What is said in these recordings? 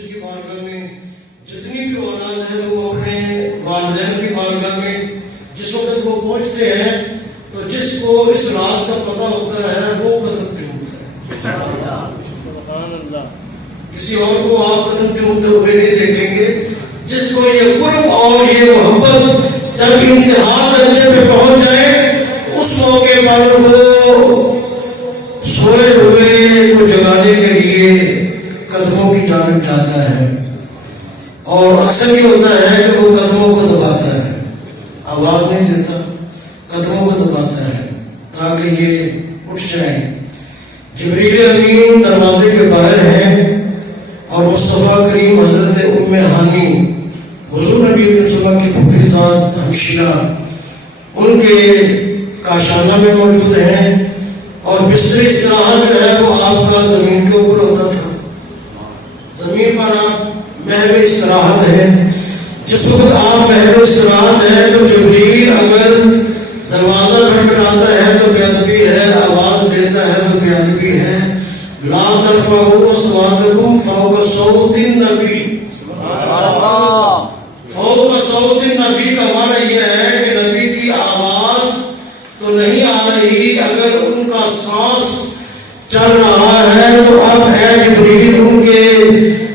مرشد کی بارگاہ میں جتنی بھی اولاد ہے وہ اپنے والدین کی بارگاہ میں جس وقت وہ پہنچتے ہیں تو جس کو اس راز کا پتہ ہوتا ہے وہ قدم چومتا ہے. سبحان اللہ. کسی اور کو آپ قدم چومتے ہوئے نہیں دیکھیں گے. جس کو یہ قرب اور یہ محبت جب انتہا درجے پہ پہنچ جائے تو اس موقع پر وہ سوئے ہوئے کو جگانے کے لیے قدموں کی جانب جاتا ہے اور اکثر یہ ہوتا ہے کہ وہ قدموں کو دباتا ہے, آواز نہیں دیتا, قدموں کو دباتا ہے تاکہ یہ اٹھ جائیں. جبریل امین دروازے کے باہر ہیں اور مصطفیٰ کریم حضرت ام ہانی حضور نبی کریم صلی اللہ علیہ وسلم کی پھوپھی ذات ہمشیرہ ان کے کاشانہ میں موجود ہیں اور بستر استراحت جو ہے وہ آپ کا زمین کے اوپر ہوتا تھا. زمین پر آپ محو استراحت ہے. جس وقت آپ محو استراحت ہے تو جبریل اگر دروازہ کھٹکھٹاتا ہے تو بے ادبی ہے, آواز دیتا ہے تو بے ادبی ہے. لا ترفعوا اصواتکم فوق صوت النبی. فوق صوت النبی کا معنی یہ ہے کہ نبی کی آواز تو نہیں آ رہی, اگر ان کا سانس چل رہا ہے تو اب اے جبریل ان کے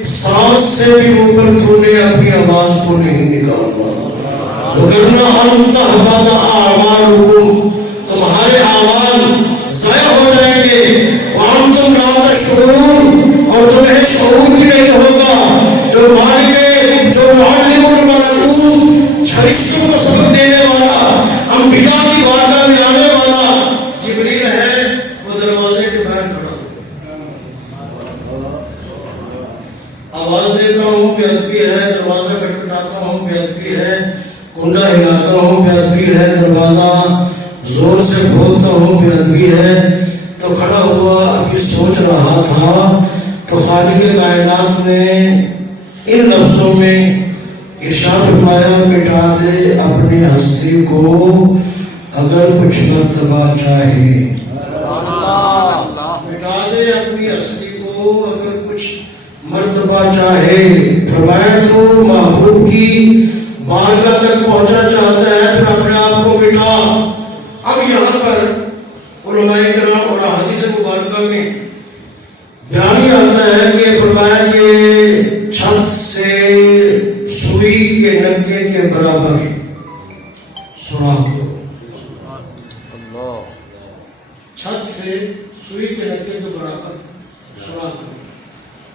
سانس سے بھی اوپر تو نے اپنی آواز کو نہیں نکالنا. وَقَرْنَا أَن تَحْبَطَ أَعْمَالُكُمْ, تمہارے اعمال ضائع ہو جائیں گے. وَأَنْتُمْ لَا تَشْعُرُونَ, اور تمہیں شعور بھی نہیں ہوگا. جو مالک, جو معلم الملکوت, فرشتوں کو سبق دینے والا, انبیاء کی بارگاہ میں آنے والا جبریل ہے, وہ دروازے کے باہر کھڑا ہوا. آواز دیتا ہوں بے ادبی ہے, دروازہ کھٹکھٹاتا ہوں بے ادبی ہے, کنڈا ہلاتا ہوں بے ادبی ہے, دروازہ زور سے کھولتا ہوں بے ادبی ہے. تو کھڑا ہوا ابھی سوچ رہا تھا تو خالق کائنات نے ان لفظوں میں ارشاد فرمایا, مٹا دے اپنی ہستی کو اگر کچھ مرتبہ چاہے. مٹا دے اپنی ہستی کو اگر کچھ مرتبہ چاہے. فرمایا تو محبوب کی بارگاہ تک پہنچنا چاہتا ہے پھر اپنے آپ کو مٹا. اب یہاں پر علماء کرام اور احادیث مبارکہ میں بیان یہ آتا ہے کہ فرمایا کہ چھت سے سوئی کے نکے کے برابر سوراخ کرو. چھت سے سوئی کے نکے کے برابر سوراخ کرو.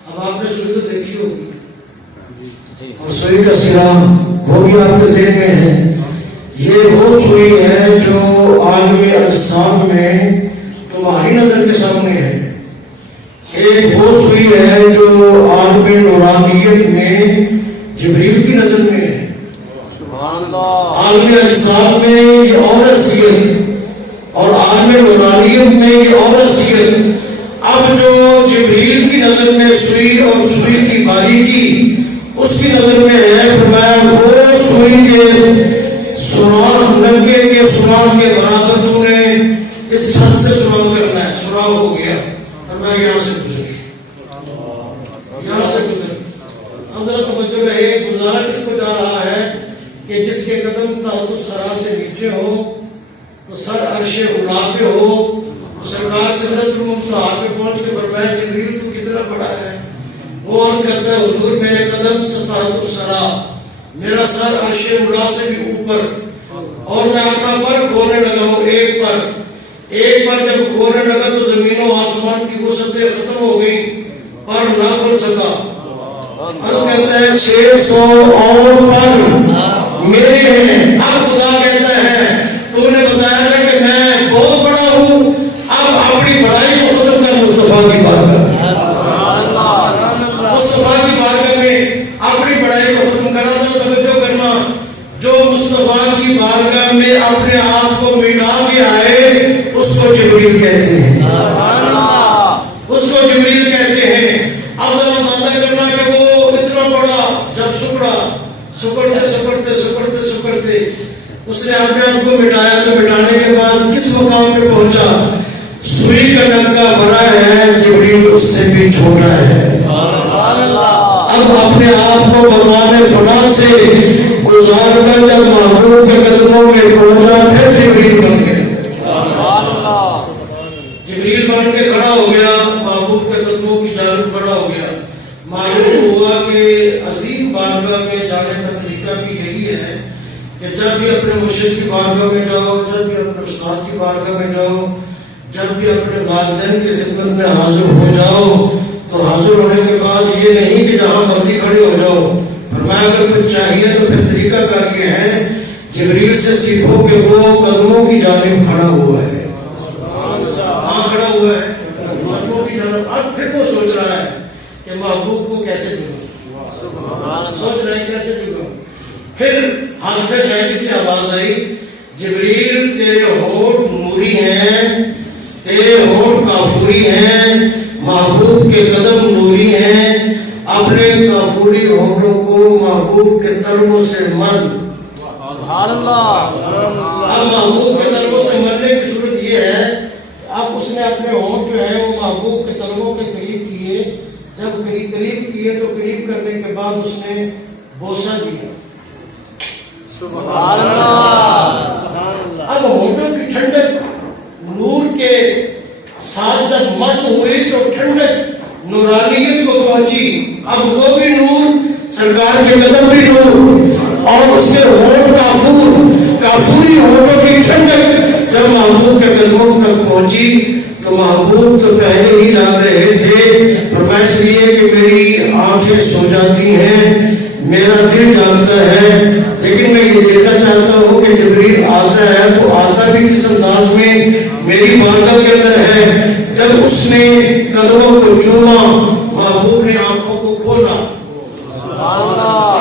اب آپ نے سوئی تو دیکھی ہوگی اور سوئی کا سرا وہ بھی آپ کے ذہن میں ہے. یہ وہ سوئی ہے جو عالم اجسام میں تمہاری نظر کے سامنے ہے. ایک وہ سوئی ہے جو عالم نورانیت میں جبریل کی نظر میں ہے. عالم اجسام میں یہ اور حیثیت اور عالم نورانیت میں یہ اور حیثیت. اب جو جبریل کی نظر میں سوئی اور سوئی کی باریکی اس کی نظر میں ہے, فرمایا وہ سوئی کے سوراخ نکے کے سوراخ کے برابر تو نے اس چھت سے سوراخ کرنا ہے. سوراخ ہو گیا, فرمایا یہاں سے گزر, یہاں سے گزر. اب ذرا توجہ رہے, گزار کس کو جا رہا ہے کہ جس کے قدم تحت الثری سے نیچے ہو تو سر عرش اولا پہ ہو. تو سرکار سدرۃ المنتہا پہ پہنچ کے فرمایا جبریل تو کتنا بڑا ہے. وہ عرض کرتا ہے حضور میرے قدم تحت الثری, میرا سر عرش اولا سے بھی اوپر, اور میں اپنا پر کھولنے لگا ہوں. ایک پر جب کھولنے لگا تو زمین و آسمان کی وسعتیں ختم ہو گئی, پر نہ کھل سکا. عرض کرتا ہے 600 اور پر میرے ہیں. اب خدا کہتا ہے تو نے بتایا تھا کہ میں بہت بڑا ہوں, اب اپنی بڑائی کو ختم کر مصطفیٰ کی بارگاہ, مصطفیٰ کی بارگاہ میں اپنی بڑائی کو ختم کرنا. توجہ کرنا, جو مصطفیٰ کی بارگاہ میں اپنے آپ کو مٹا کے آئے اس کو جبریل کہتے ہیں. اس کو جبریل کہتے ہیں. اب ذرا اندازہ کرنا کہ وہ اتنا بڑا جب سکڑتے اس نے اپنے آپ کو مٹایا تو مٹانے کے بعد کس مقام پہ پہنچا. سوئی کا نکا بڑا ہے, جبریل اس سے بھی چھوٹا ہے. اب اب اپنے آپ کو مقام فنا سے گزار کر جب محبوب کے قدموں میں پہنچا پھر جبریل بن گیا، جبریل بن کے کھڑا ہو گیا، محبوب کے قدموں کی جانب کھڑا ہو گیا۔ معلوم ہوا کہ عظیم بارگاہ میں جانے کا طریقہ بھی یہی ہے کہ جب بھی اپنے مرشد کی بارگاہ میں جاؤ، جب بھی اپنے استاد کی بارگاہ میں جاؤ، جب بھی اپنے والدین کی خدمت میں حاضر ہو جاؤ تو حاضر ہونے کے بعد یہ نہیں کہ جہاں مرضی کھڑے ہو جاؤ، فرمایا اگر کچھ چاہیے تو پھر طریقہ کار یہ ہے جبریل سے سیکھو کہ وہ قدموں کی جانب کھڑا ہوا ہے۔ کہاں کھڑا ہوا ہے؟ قدموں کی جانب۔ اب پھر وہ سوچ رہا ہے کہ محبوب کو کیسے دوں، سوچ رہا ہے کیسے دوں۔ پھر حاضر غیبی سے آواز آئی، جبریل تیرے ہونٹ نوری ہیں، تیرے ہونٹ کافوری ہیں، محبوب کے قدم نوری ہیں، اپنے کافوری ہونٹوں کو محبوب کے تلووں سے مل۔ اب محبوب کے تلووں سے ملنے کی صورت یہ ہے، اب اس نے اپنے ہونٹ جو ہے وہ محبوب کے تلووں کے قریب کیے، جب قریب کیے تو قریب کرنے کے بعد اس نے بوسہ دیا۔ اب ہونٹوں کی ٹھنڈک نور کے ساتھ جب مس ہوئی تو ٹھنڈک نورانیت کو پہنچی، اب وہ بھی نور، سرکار کے قدم بھی نور، اور اس کے ہونٹ کافوری ہونٹوں کی ٹھنڈک جب محبوب کے قدموں تک پہنچی تو محبوب تو پہلے ہی جان رہے تھے، فرمایا اس لیے کہ میری آنکھیں سو جاتی ہیں، میرا دل جاگتا ہے، لیکن میں یہ دیکھنا چاہتا ہوں کہ جبریل آتا ہے تو آتا بھی کس انداز میں میری بارگاہ کے اندر ہے۔ جب اس نے قدموں کو چوما، محبوب نے آنکھوں کو کھولا،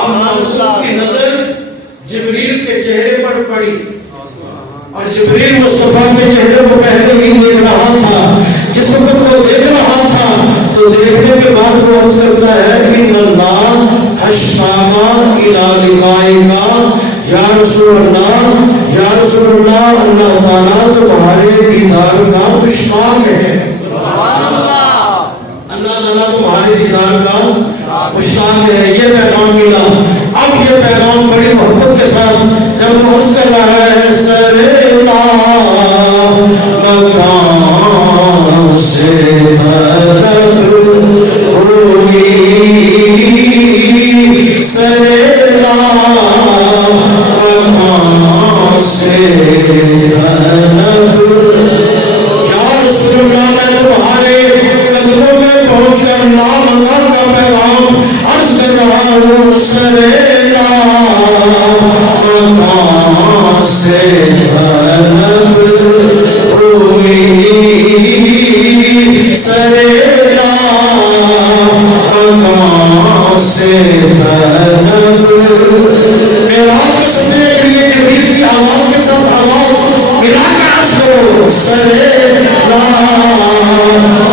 محبوب کی نظر جبریل کے چہرے پر پڑی، اور جبریل مصطفیٰ کے چہرے کو پہلے ہی دیکھ رہا تھا۔ جس وقت وہ دیکھ رہا تھا تو دیکھنے کے بعد وہ عرض کرتا ہے ان اللہ اشتاق الی لقائک یا رسول اللہ، یا رسول اللہ، اللہ تعالیٰ تمہارے دیدار کا مشتاق ہے، اللہ تعالیٰ تمہارے دیدار کا مشتاق ہے۔ یہ پیغام ملا۔ اب یہ پیغام بڑی محبت کے ساتھ جب وہ عرض کر رہا ہے سرلا مکان سے طلب ہوئی، سرلا مکان سے طلب، یا رسول اللہ میں تمہارے قدموں میں پہنچ کر لامکان کا پیغام عرض کر رہا ہوں، سرلا مکان سے طلب ہوئی، سرلا مکان سے طلب۔ معراج کے سفر کے لیے جبریل کی آواز کے ساتھ آواز ملا کر عرض کرو، سرلا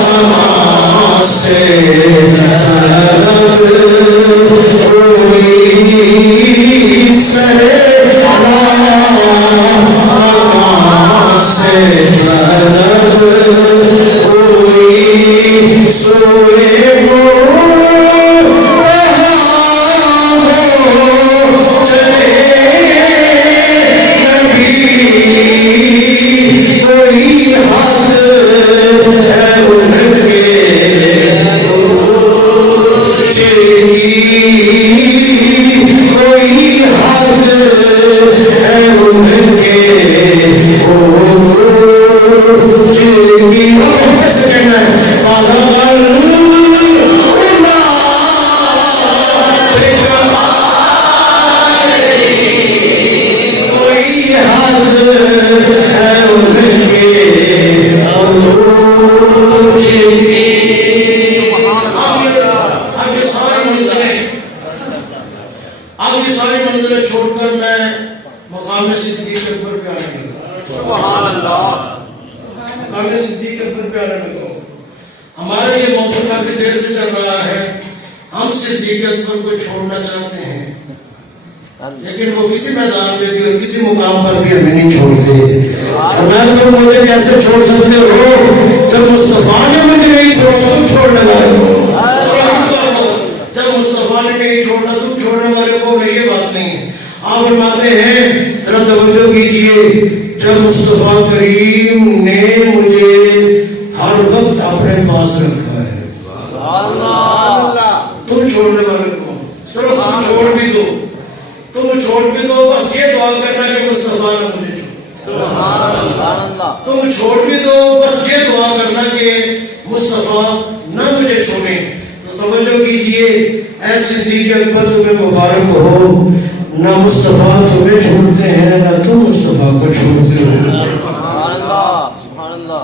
مکان سے طلب ہوئی، سرلا مکان سے طلب ہوئی، سوئے ہمارا یہ موضوع کافی دیر سے چل رہا ہے، ہم صدیق اکبر کو چھوڑنا چاہتے ہیں لیکن وہ کسی میدان میں بھی اور کسی مقام پر بھی ہمیں نہیں چھوڑتے۔ فرمایا تم مجھے کیسے چھوڑ سکتے ہو جب مصطفیٰ نے مجھے نہیں چھوڑا، تم چھوڑنے والے ہو۔ جب مصطفیٰ पास रखा है। तुम छोड़ने वाले कौन? चलो तुम छोड़ भी दो, तुम छोड़ भी दो, बस ये दुआ करना कि मुस्तफा ने मुझे तुम छोड़ भी दो, बस ये दुआ करना कि मुस्तफा न मुझे छोड़े। तो तवज्जो कीजिए, ऐ सिद्दीक़ अकबर तुम्हें मुबारक हो, न मुस्तफा तुम्हें छोड़ते हैं न तुम मुस्तफा को छोड़ते हो,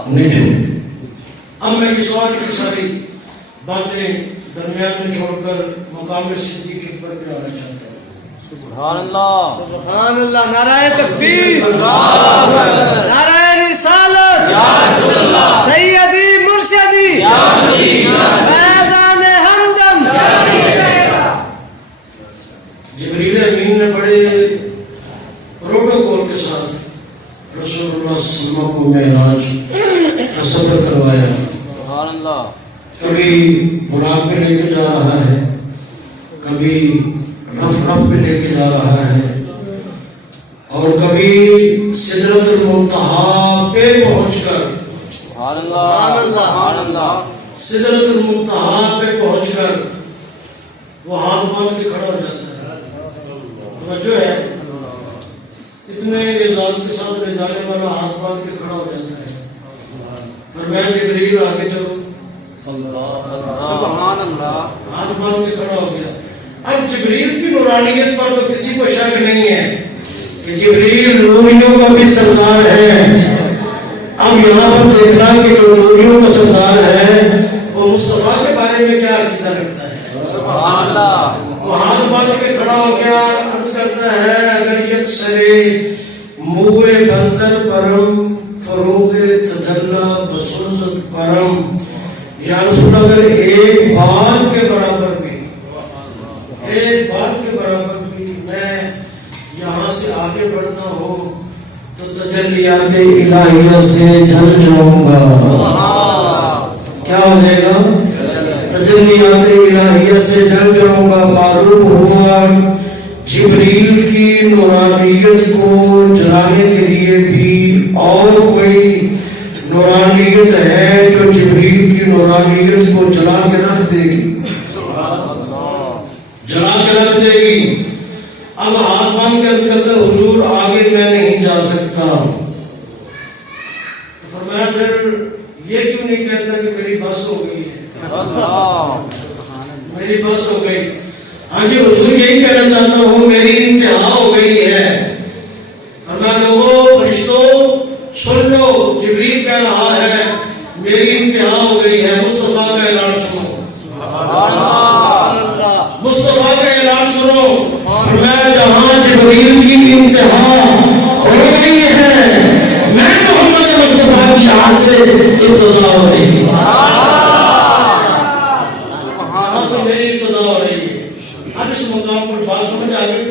नहीं छोड़ते। अब मैं विश्वास की सारी बातें दरमियान में छोड़कर मकाम सिद्दीक़ अकबर पे आना चाहता हूँ। सुभान अल्लाह, सुभान अल्लाह, नाराए तकबीर, नाराए रिसालत, सैयदी मुर्शदी, फैज़ान हमदम। जिब्रील अमीन ने बड़े प्रोटोकॉल के साथ रसूलुल्लाह सल्लल्लाहु अलैहि वसल्लम को मेराज का सफर करवाया। सुभान अल्लाह। कभी बुराक पे लेके जा रहा है, कभी रफ पे लेके जा रहा है, और कभी सिदरतुल मुंतहा पे पहुंचकर सिदरतुल मुंतहा पे पहुंचकर वो हाथ बांध के खड़ा हो जाता है। जो है इतने एजाज के साथ ले जाने वाला हाथ बांध के खड़ा हो जाता है। फरमाया जिब्रील आगे चलो, सुभान अल्लाह, हाथ बांध के खड़ा हो गया। अब जिब्रील की नूरानियत पर तो किसी को शक नहीं है कि जिब्रील नूरियों का भी सरदार है। अब यहाँ पर देखना कि जो नूरियों का सरदार है वो मुस्तफा के बारे में क्या अकीदा रखता है। सुभान अल्लाह। वो हाथ बांध के खड़ा हो गया, अर्ज करता है अगर यकसरे मुए बर्तर परम फरोगे तदल्ला बसुज़त परम, या रसूल अगर एक बार के बराबर भी मैं यहाँ से आगे बढ़ता हूँ तो तजल्लियात इलाहिया से जल जाऊंगा। क्या हो जाएगा? तजल्लियात इलाहिया से जल जाऊंगा। मालूम हुआ जिब्रील की नूरानियत को जलाने के लिए भी और कोई नूरानियत है जो जिब्रील की नूरानियत को जला के रख देगी, जला के रख देगी। अब हाथ बांध के अर्ज करते हुजूर आगे मैं नहीं जा सकता। तो फरमाया फिर ये क्यों नहीं कहता कि मेरी बस हो गई है, मेरी बस हो गई। हाँ जी हुजूर यही कहना चाहता हूँ, मेरी इंतहा हो गई है। फरमाया लोगों फरिश्तों सुन लो, जिब्रील कह रहा है मेरी इंतहा हो गई है। मुस्तफा का ऐलान सुनो, मुस्तफा का ऐलान सुनो। फरमाया जहां जिब्रील की इंतहा हो गई है, मैं मोहम्मद मुस्तफा की यहाँ से इब्तिदा हो रही है, यहाँ से मेरी इब्तिदा हो रही है। अब इस मकाम पर बात समझ आ गई।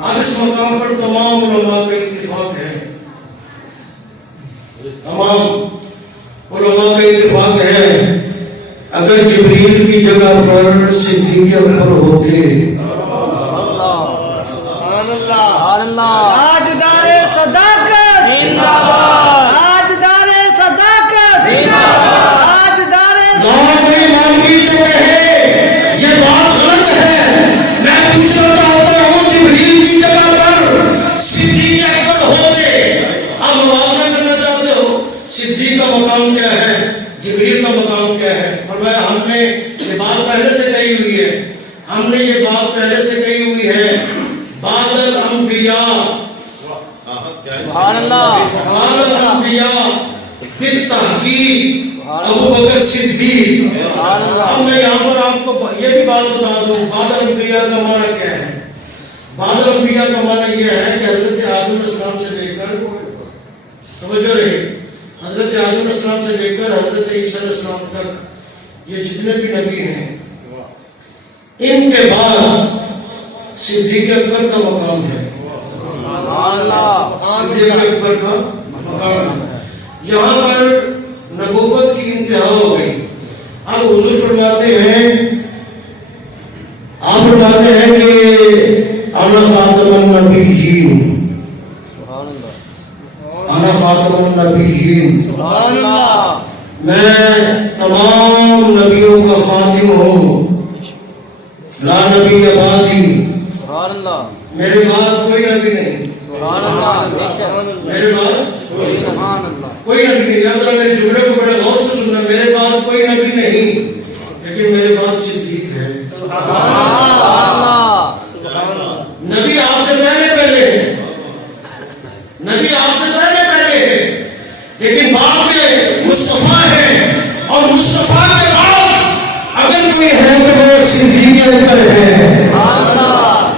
अब इस मकाम पर तमाम उलमा का इत्तिफाक है, तमाम उलमा का इत्तिफाक है। अगर जिब्रील की जगह पर सिद्दीक़ अकबर होते, ताजदारे सदाकत जिंदाबाद, ताजदारे सदाकत जिंदाबाद, ताजदारे कोई मौलवी जो कहे ये बात गलत है, मैं पूछना चाहता हूँ जिब्रील की जगह पर सिद्दीक़ अकबर होते, आप मुआवजा करना चाहते हो, सिद्दीक़ का मकाम क्या है, जिब्रील का मकाम क्या है? फरमाया हमने ये बात पहले से कही हुई है, हमने ये बात पहले से कही हुई है। बादल अंबिया, सुभान अल्लाह, बादल अंबिया बित्तहकीक अबू बकर सिद्दीक। अब मैं यहाँ पर आपको ये भी बात बता दूँ, बादल अंबिया का माना क्या है। बादल अंबिया का माना यह है कि हजरत आदम अलैहिस्सलाम से लेकर, तवज्जो रहे, हजरत आदम अलैहिस्सलाम से लेकर हजरत ईसा अलैहिस्सलाम तक ये जितने भी नबी हैं, इनके बाद सिद्दीक़ अकबर का मकाम है, सिद्दीक़ अकबर का मकाम है। यहाँ पर नबूवत की इंतहा हो गई। अब हुजूर फरमाते हैं, आप फरमाते हैं कि अना खातमुन नबिय्यीन, अना खातमुन नबिय्यीन, मैं तमाम नबियों का खातिम हूँ, ला नबी आबादी, सुभान अल्लाह, मेरे बाद कोई नबी नहीं, सुभान अल्लाह, बेशक, मेरे बाद कोई नबी नहीं। अब जरा मेरे जुमले को बड़े गौर से सुनना, मेरे बाद कोई नबी नहीं, लेकिन मेरे बाद सिद्दीक है। नबी आपसे पहले है, नबी आपसे पहले है, लेकिन बाद में मुस्तफा है, और मुस्तफा के बाद अगर कोई है तो वो सिद्दीक अकबर है,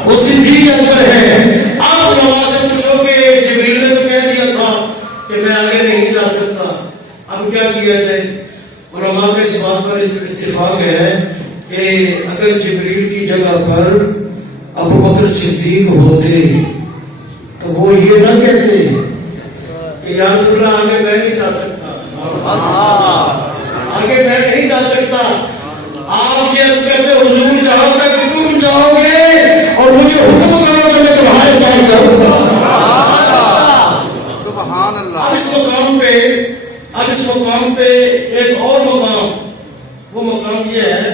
वो सिद्दीक अकबर है। आप उलमा से पूछो कि जिब्रील ने तो कह दिया था कि मैं आगे नहीं जा सकता, अब क्या किया जाए? उलमा के इस बात पर इत्तिफाक है कि अगर जिब्रील की जगह पर अबू बकर सिद्दीक होते तो वो ये ना कहते कि या रसूल अल्लाह आगे मैं नहीं जा सकता, आगे मैं नहीं जा सकता। आप ये अर्ज करते हुजूर जहां तक तुम जाओगे और मुझे हुक्म करो तो मैं तुम्हारे साथ जाऊंगा। अब इस मुकाम पे एक और मकाम, वो मकाम ये है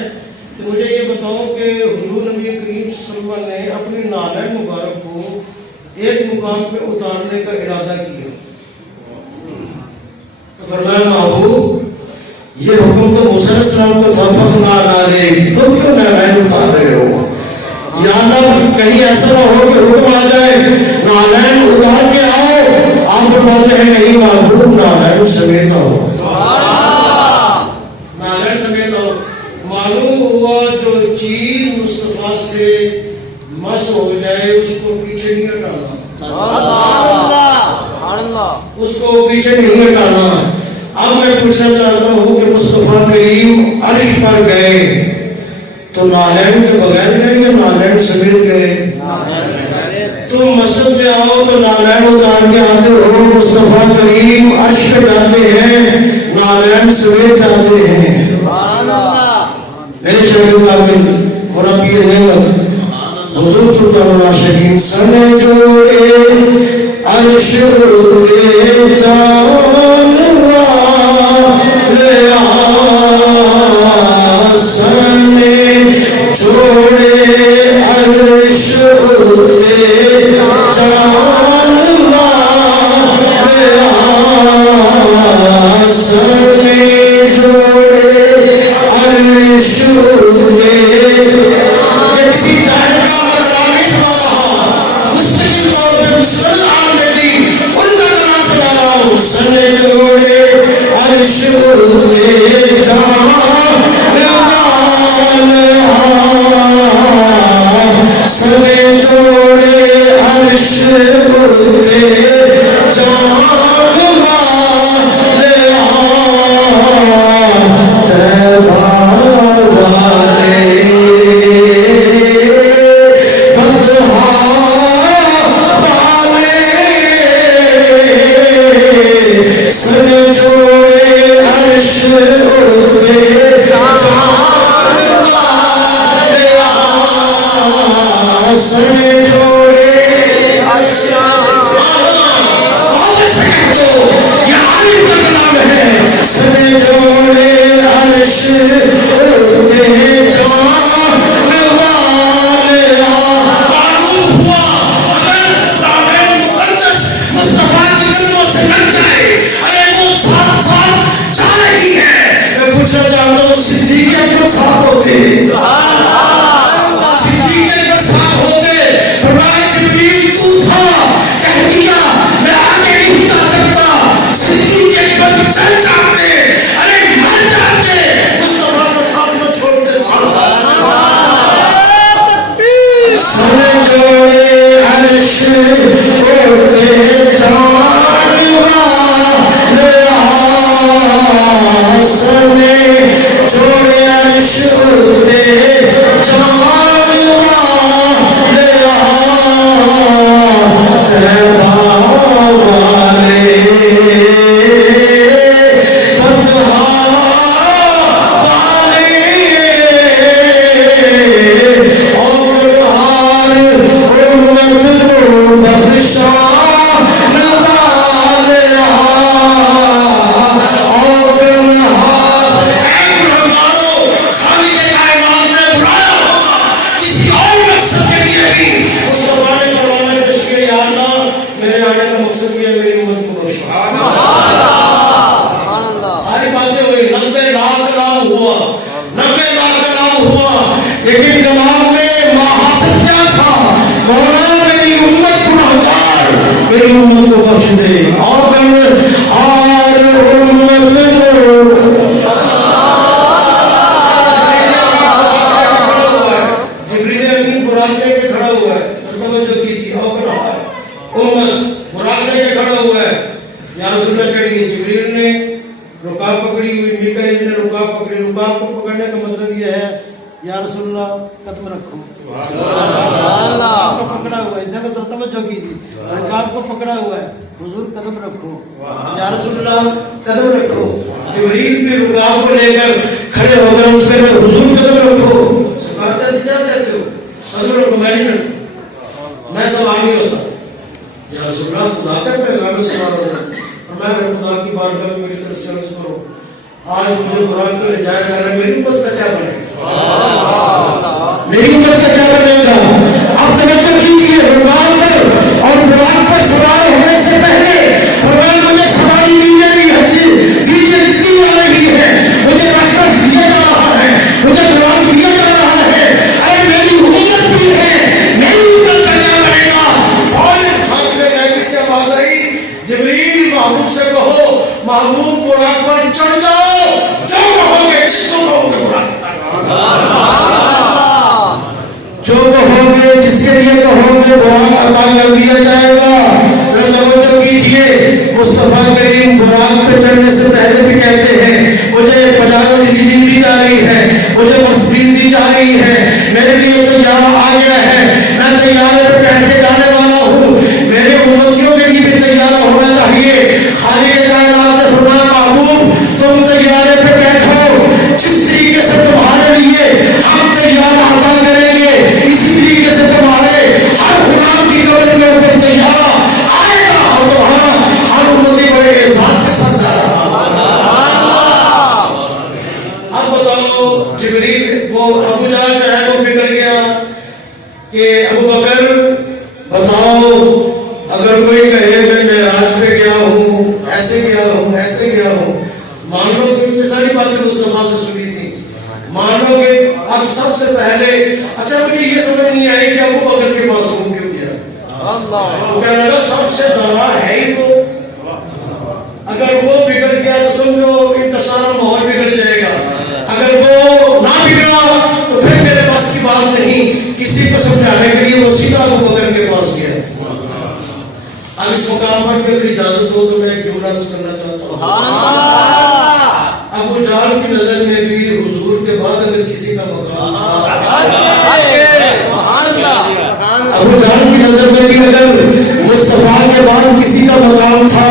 कि मुझे ये बताओ कि हुजूर नबी करीम सल्लल्लाहु अलैहि वसल्लम ने अपनी नालैन मुबारक को एक मुकाम पे उतारने का इरादा किया तो फरमाया महबूब ये हुक्म तो मूसा अलैहिस्सलाम को था, फखना नालेक, तुम क्यों नालैन उतार रहे हो? या अल्लाह कहीं ऐसा ना हो कि हुक्म आ जाए नालैन उतार के आओ, आप फरमाते हैं नहीं महबूब नालैन समेत आओ, नालैन समेत आओ। मालूम हुआ जो चीज मुस्तफा से मस हो जाए उसको पीछे नहीं हटाना, सुभान अल्लाह, उसको पीछे नहीं हटाना। अब मैं पूछना चाहता हूँ कि मुस्तफा करीम अर्श पर गए तो नालैन के बगैर गए या नालैन समेत गए? तुम मस्जिद में आओ तो नालैन उतार के आते हो, मुस्तफा करीम अर्श पे जाते हैं, नालैन समेत जाते हैं। मेरे शरीर कामिल मुरब्बी नेमत हुजूर सुल्तानुल आशिकीन सने जोड़े अर्श उते जानवा ले सने जोड़े अर्श उते जानवा ले सने जोड़े अर्श उते। किसी जाहिल का कलाम नहीं सुना रहा, मुस्तकिल तौर पे मुस्तकिल आमदी उनका कलाम सुना रहा हूँ। सने जोड़े अर्श उते सने जोड़े अर्श उते जानवा ले तैबा वाले बदहा वाले सने जोड़े अर्श उते जानवा ले सने जोड़े अर्श सने जोड़े अर्श उते जानवा ले। मालूम हुआ अगर नालैन मुक़द्दस मुस्तफा के कदमों से लग जाए, अरे वो साथ साथ जा रही है। मैं पूछना चाहता हूँ सिद्दीक अकबर साथ होते, सिद्दीक अकबर साथ होते, फरमाया जिब्रील तू था, कह दिया मैं आगे नहीं जा सकता, सिद्दीक अकबर चल जाते, अरे मर जाते, मुस्तफा को साथ में छोड़ते। सने जोड़े अर्श उते जानवा ले सने जोड़े अर्श उते जानवा ले तैबा वाले बदहा वाले और हार उम्मत को बख्शा वाले और हार 90,000 कलाम हुआ, लेकिन कलाम में महासत क्या था? मौला मेरी उम्मत गुनाहगार, मेरी उम्मत को बख्श दे। और हर उम्मत जिब्रील अमीन बुराक लेके खड़ा हुआ है, तवज्जो कीजिए। और उम्मत बुराक लेके खड़ा हुआ है, या रसूल अल्लाह करिए। जिब्रील ने रुकाब पकड़ी हुई, मीकाईल ने रुकाब पकड़ी। रुकाब को पकड़ने का मतलब ये है, या रसूलल्लाह कदम रखो, आपको पकड़ा हुआ है, देखो तो तवज्जो कीजिए। रुकाब को पकड़ा हुआ है, हुजूर कदम रखो, या रसूलल्लाह कदम रखो। जिब्रील भी रुकाब को लेकर खड़े होकर उसके में हुजूर कदम रखो। सरकार कहते क्या कहते हो? कदम रखो, मैं नहीं कर सकता, मैं सवाल नहीं होता। या रसूलल्लाह खुदा का पैगाम सवाल होता है, और मैं खुदा की बारगाह में मेरी तरफ से अर्ज करो, आज मुझे कुरान पे ले जाया जा रहा है, मेरी उम्मत का क्या बनेगा? मेरी उम्मत का क्या बनेगा? अब तवज्जो कीजिए। रुकाब पर और बुराक पर सवार होने से पहले फरमान मुझे सवारी दी जा रही है, दी जा रही है, मुझे रास्ता दिया जा रहा है, मुझे बुराक दिया जा रहा है। अरे मेरी उम्मत भी है, मेरी उम्मत का क्या बनेगा? फौरन हाथ में गायबी से आवाज आई, जिब्रील महबूब से कहो, महबूब बुराक पर चढ़ जाओ, जो कहोगे जिसको कहोगे बुराक जो कहोगे जिसके लिए कहोगे बुराक अता कर दिया जाएगा। तवज्जो कीजिए, मुस्तफा करीम बुराक पे चढ़ने से पहले भी कहते हैं, मुझे पजारो दी जा रही है, मुझे मस्जिद दी जा रही है, मेरे लिए तैयार आ गया है, मैं तैयार पे बैठ के जाने वाला हूँ। मेरे उम्मतियों के लिए भी तैयार होना चाहिए। खालिक कायनात ने फरमाया, महबूब तुम तैयारे पे बैठो, जिस तरीके से तुम्हारे लिए हम तैयार अता करेंगे, इसी तरीके से तुम्हारे हर गुलाम की कब्र के ऊपर तैयार आएगा, और तुम्हारा हर उम्मती बड़े एहसास के साथ जा रहा। अब बताओ, जिब्रील वो अबू जहल जो है वो बिगड़ गया कि अबू बकर बताओ, अगर कोई कहे मैं मेराज पे गया हूँ, ऐसे गया हूँ, ऐसे गया हूँ, मान लो कि ये सारी बातें मुस्तफा से सुनी थी, मान लो कि अब सबसे पहले अच्छा मुझे ये समझ नहीं आई कि अबू बकर के पास हूँ क्यों गया? वो कहने लगा सबसे बड़ा है ही वो, अगर वो बिगड़ गया तो समझो इनका सारा माहौल बिगड़ जाएगा, अगर वो ना बिगड़ा तो फिर मेरे पास की बात नहीं, किसी को समझाने के लिए वो सीधा अबू बकर के पास गया। अब इस मुकाम पर भी अगर इजाजत हो तो मैं एक जुमला करना चाहता हूँ। अबू जहल की नजर में भी हुजूर के बाद अगर किसी का मकाम था, अबू जहल की नजर में भी अगर मुस्तफा के बाद किसी का मकाम था,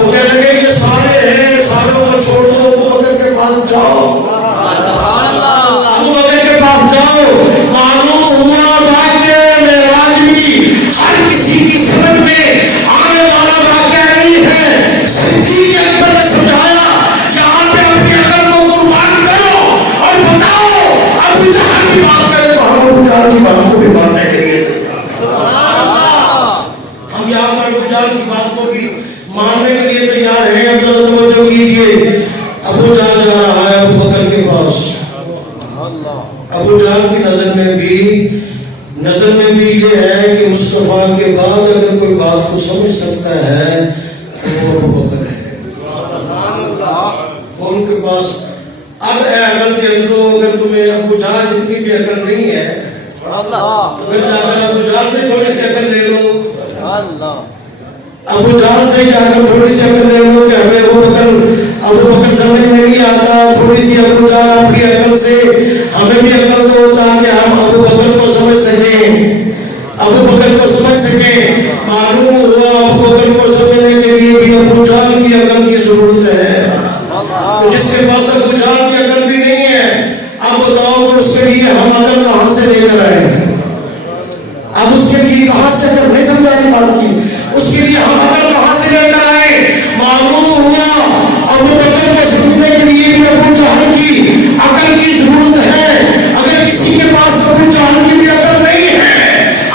वो कह लगे ये सारे हैं, सारों को छोड़ दो, अबू बकर के पास जाओ, अबू बकर के पास जाओ। मालूम हुआ वाक़या मेराज भी हर किसी की समझ में आने वाला वाक़या नहीं है। सिद्दीक़ अकबर ने समझाया, यहाँ पे अपनी अकल को कुर्बान करो और बताओ, अबू जहल की बात करें तो हम अबू जहल की बात को भी मानने के लिए तैयार हैं। हम यहाँ पर अबू जहल की बात को भी मानने के लिए तैयार हैं। अब जरा तवज्जो कीजिए, अबू जहल जा रहा है अबू बकर के पास। अबू जहल की नजर में भी ये है कि मुस्तफा के बाद अगर कोई बात को समझ सकता है तो वो अबू बकर है। उनके पास अब अकल के अंदर अगर तुम्हें अबू जहल जितनी भी अकल नहीं है, फिर जाकर अबू जहल से थोड़ी सी अकल ले लो, अबू जहल से जाकर थोड़ी सी अकल ले लो कि हमें अबू बकर समझ में नहीं आता, थोड़ी सी अबू जहल अपनी अकल से, हमें भी अकल तो होता है कि हम अबू बकर को समझ सकें, अबू बकर को समझ सकें। मालूम हुआ अबू बकर को समझने के लिए भी अबू जहल की अकल की जरूरत है। तो जिसके पास अबू जहल की अकल भी नहीं है, अब बताओ कि उसके लिए हम अकल कहाँ से लेकर आए? अब उसके लिए कहाँ से अकल नहीं समझाने बात की, उसके लिए हम अकल कहाँ से लेकर आए? मालूम हुआ अबू बकर को समझने के लिए भी अबू जहल की अकल की जरूरत है। अगर किसी के पास अबू जहल की भी अकल नहीं है,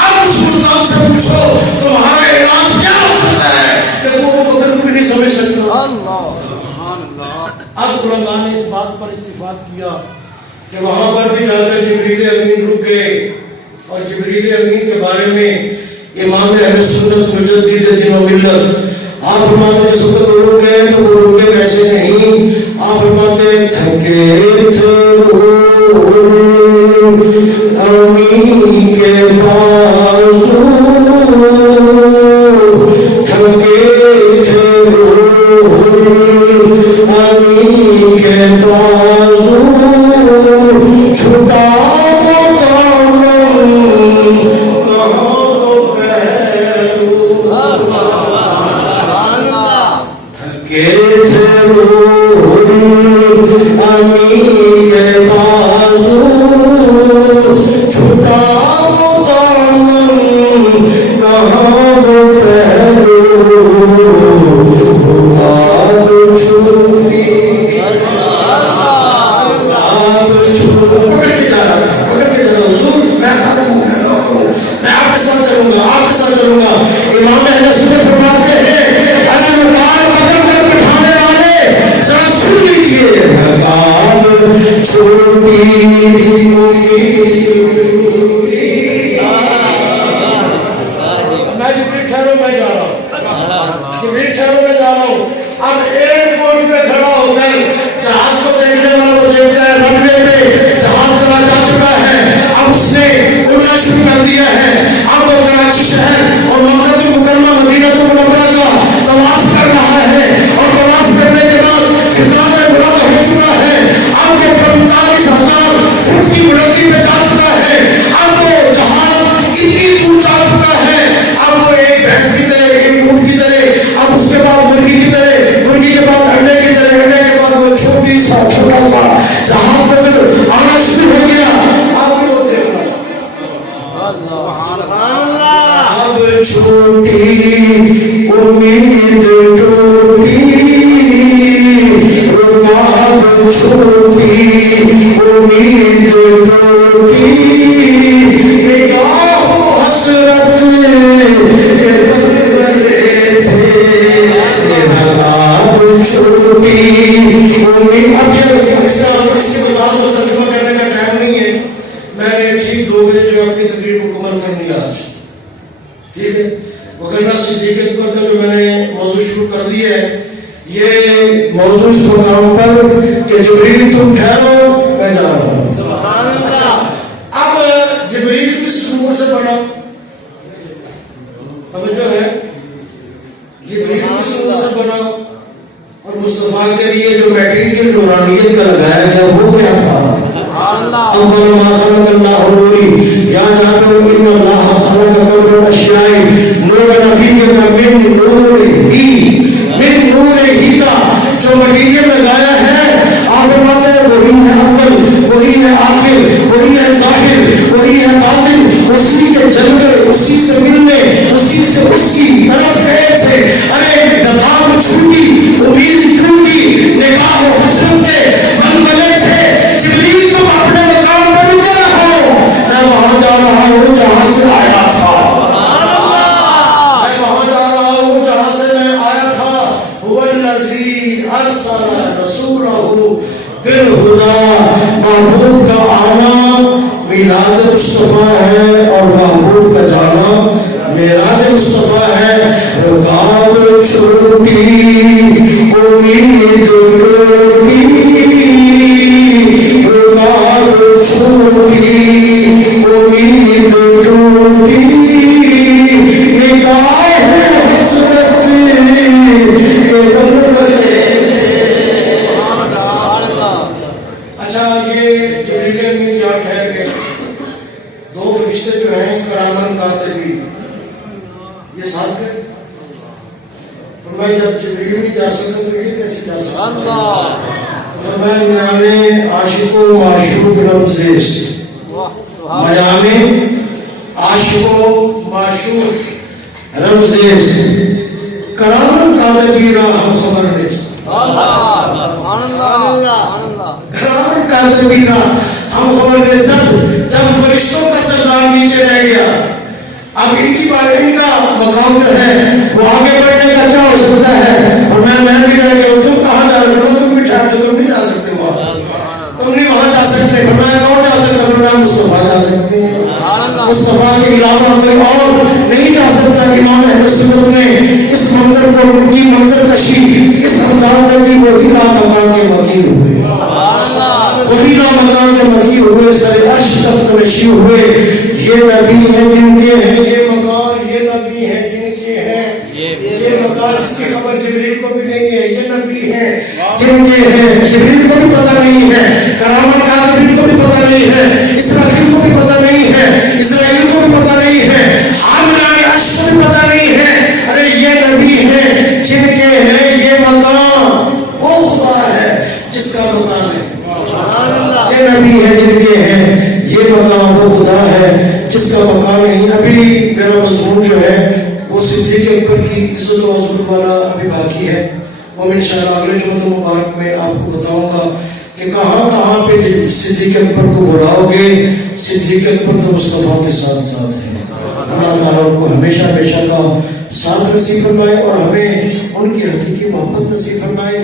अब उस मुल्तान से पूछो तुम्हारा इलाज क्या हो सकता है कि वो अबू बकर को भी नहीं समझ सकता। अब उलमा ने इस बात पर इत्तिफाक किया کہ وہاں پر بھی جا کر جبریل امین رک گئے اور جبریل امین کے بارے میں امام اہل سنت مجدد دین و ملت آپ فرماتے ہیں جس وقت وہ رک گئے تو وہ رکے ویسے نہیں. آپ فرماتے ہیں تھکے تھے امین کے بازو تھکے تھے امین کے بازو چھٹا तुम नहीं वहां जा सकते। फरमाया कौन जा सकता? फरमाया मुस्तफा जा सकते हैं। मुस्तफा के अलावा कोई और नहीं जा सकता। इमाम अहले सुन्नत ने इस मंजर को, उनकी मंजर कशी इस अंदाज में की, वही मकाम के मकीर हुए, वही मकाम के मकीर हुए, सर अर्श तख्त नशी हुए। ये नबी है जिनके हैं ये मकाम, ये नबी है जिनके हैं ये मकाम, जिसकी खबर जिब्रील को भी नहीं है। ये नबी है जिनके हैं जिब्रील को भी पता नहीं है, करामत कातिबीन को भी पता नहीं है, इसराफील को भी पता नहीं है, इस्राइल को भी पता नहीं है, हामिलाए अर्श को भी पता नहीं है। अरे ये नबी है जिनके हैं ये मकाम, वो खुदा है जिसका मकाम है। ये नबी है जिनके हैं ये मकाम, वो खुदा है जिसका मकाम है। अभी मेरा मज़मून जो है वो सिद्दीक़ अकबर की इज्जत और अज़मत वाला अभी बाकी है। वो मैं इंशाअल्लाह अगले जुम्मे मुबारक में आपको बताऊंगा कि कहाँ कहाँ पे सिद्दीक़ अकबर को बुलाओगे। सिद्दीक़ अकबर तो मुस्तफ़ा के साथ साथ है। अल्लाह ताला उनको हमेशा हमेशा का साथ नसीब फरमाए और हमें उनकी हकीकी मोहब्बत नसीब फरमाए।